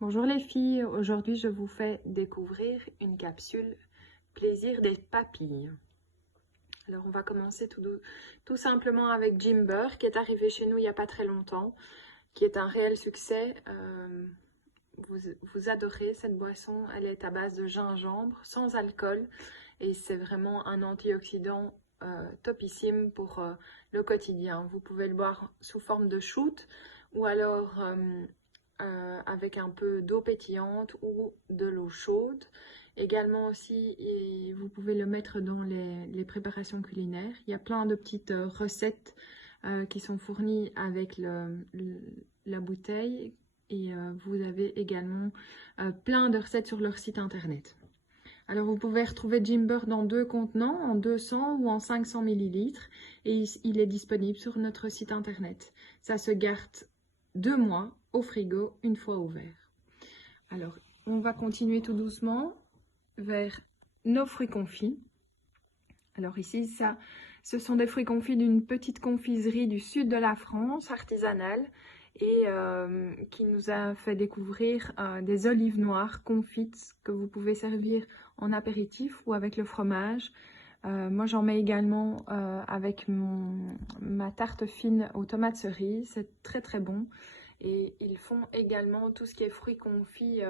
Bonjour les filles, aujourd'hui je vous fais découvrir une capsule plaisir des papilles. Alors on va commencer tout simplement avec Jimber qui est arrivé chez nous il n'y a pas très longtemps, qui est un réel succès. Vous adorez cette boisson, elle est à base de gingembre, sans alcool et c'est vraiment un antioxydant topissime pour le quotidien. Vous pouvez le boire sous forme de shoot ou alors avec un peu d'eau pétillante ou de l'eau chaude. Également aussi, et vous pouvez le mettre dans les préparations culinaires. Il y a plein de petites recettes qui sont fournies avec la bouteille. Et vous avez également plein de recettes sur leur site internet. Alors vous pouvez retrouver Jimber dans deux contenants, en 200 ou en 500 ml. Et il est disponible sur notre site internet. Ça se garde 2 mois au frigo une fois ouvert. Alors on va continuer tout doucement vers nos fruits confits. Alors ici, ce sont des fruits confits d'une petite confiserie du sud de la France, artisanale, et qui nous a fait découvrir des olives noires confites que vous pouvez servir en apéritif ou avec le fromage. Moi, j'en mets également avec ma tarte fine aux tomates cerises. C'est très très bon. Et ils font également tout ce qui est fruits confits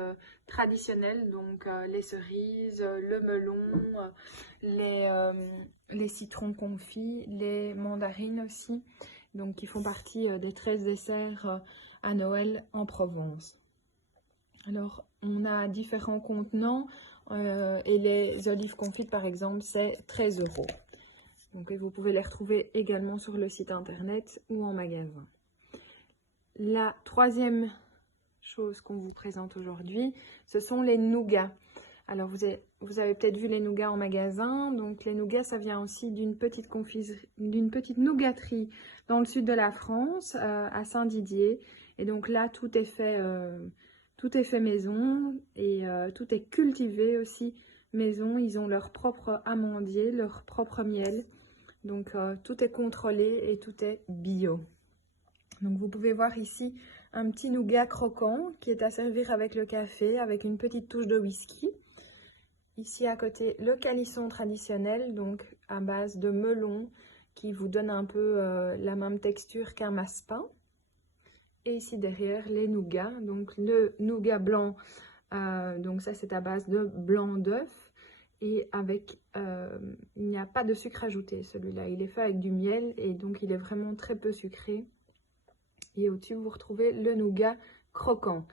traditionnels, donc les cerises, le melon, les citrons confits, les mandarines aussi, donc qui font partie des 13 desserts à Noël en Provence. Alors, on a différents contenants et les olives confites, par exemple, c'est 13 €. Donc, vous pouvez les retrouver également sur le site internet ou en magasin. La troisième chose qu'on vous présente aujourd'hui, ce sont les nougats. Alors, vous avez peut-être vu les nougats en magasin. Donc, les nougats, ça vient aussi d'une petite confiserie, d'une petite nougaterie dans le sud de la France, à Saint-Didier. Et donc là, tout est fait maison et tout est cultivé aussi maison. Ils ont leur propre amandier, leur propre miel. Donc, tout est contrôlé et tout est bio. Donc vous pouvez voir ici un petit nougat croquant qui est à servir avec le café, avec une petite touche de whisky. Ici à côté, le calisson traditionnel, donc à base de melon, qui vous donne un peu la même texture qu'un massepain. Et ici derrière, les nougats, donc le nougat blanc, donc ça c'est à base de blanc d'œuf. Et avec, il n'y a pas de sucre ajouté celui-là, il est fait avec du miel et donc il est vraiment très peu sucré. Et au-dessus, vous retrouvez le nougat croquant.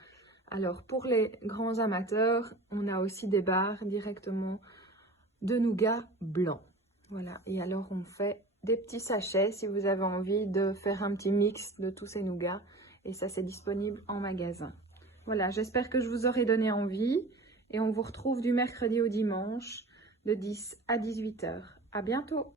Alors, pour les grands amateurs, on a aussi des barres directement de nougat blanc. Voilà, et alors on fait des petits sachets si vous avez envie de faire un petit mix de tous ces nougats. Et ça, c'est disponible en magasin. Voilà, j'espère que je vous aurai donné envie. Et on vous retrouve du mercredi au dimanche de 10 à 18 h. À bientôt!